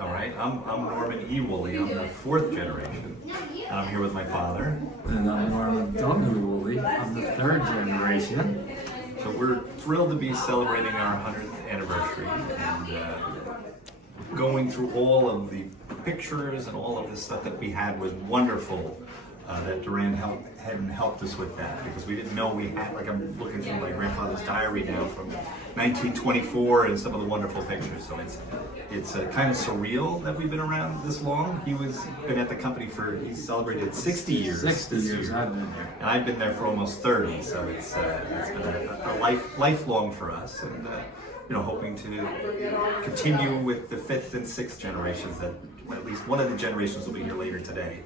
All right, I'm Norman E. Woolley. I'm the fourth generation. I'm here with my father. And I'm Norman W. Woolley. I'm the third generation. So we're thrilled to be celebrating our 100th anniversary and going through all of the pictures and all of the stuff that we had was wonderful. That Durand-Hedden helped us with that because we didn't know we had, like I'm looking through my grandfather's diary now from 1924 and some of the wonderful pictures. So it's kind of surreal that we've been around this long. Been at the company he celebrated 60 years. 60 years I've been there. And I've been there for almost 30, so it's been a lifelong for us. And hoping to continue with the fifth and sixth generations, that at least one of the generations will be here later today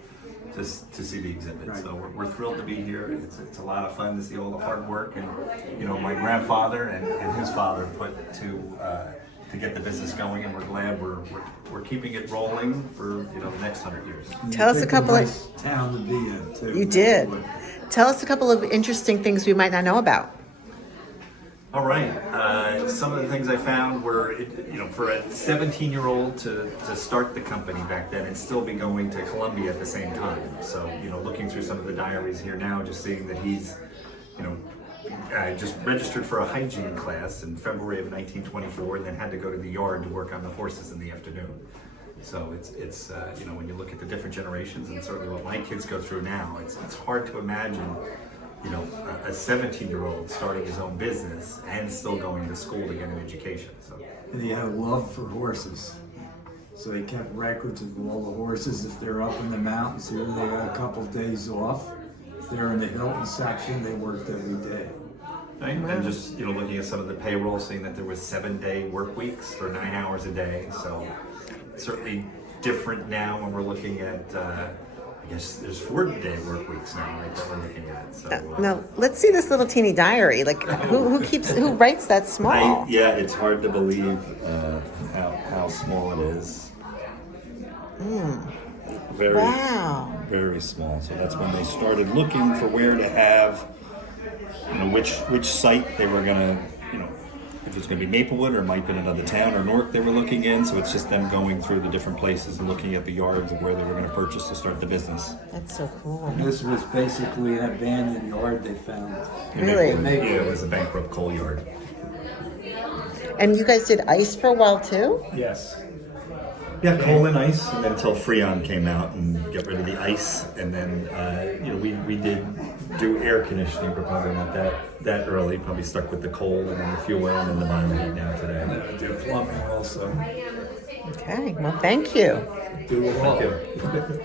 to see the exhibit. Right. So we're thrilled to be here. It's a lot of fun to see all the hard work and my grandfather and his father put to get the business going, and we're glad we're keeping it rolling for the next 100 years. Tell us a couple nice town to be in too. You did. Tell us a couple of interesting things we might not know about. All right. Some of the things I found were, for a 17-year-old to start the company back then and still be going to Columbia at the same time. So, looking through some of the diaries here now, just seeing that he's, just registered for a hygiene class in February of 1924 and then had to go to the yard to work on the horses in the afternoon. So it's when you look at the different generations and certainly what my kids go through now, it's hard to imagine a 17-year-old starting his own business and still going to school to get an education. So. And he had a love for horses. So he kept records of all the horses. If they're up in the mountains here, they got a couple of days off. If they're in the Hilton section, they worked every day. Right? And just looking at some of the payroll, seeing that there was 7-day work weeks for 9 hours a day. So certainly different now when we're looking at I guess there's 4-day work weeks now, right, that we're looking at. So, now, let's see this little teeny diary. Like, who writes that small? It's hard to believe how small it is. Very, wow. Very small. So that's when they started looking for where to have, which site they were gonna, if it's going to be Maplewood or it might be in another town or Newark they were looking in. So it's just them going through the different places and looking at the yards of where they were going to purchase to start the business. That's so cool. And this was basically an abandoned yard they found. Really? Yeah, it was a bankrupt coal yard. And you guys did ice for a while too? Yes. Yeah, coal and ice, and then until Freon came out and got rid of the ice, and then we did do air conditioning, but probably not that early. Probably stuck with the coal and then the fuel and then the bioheat now today. Do plumbing also. Okay. Well, thank you. Do it all. Thank you.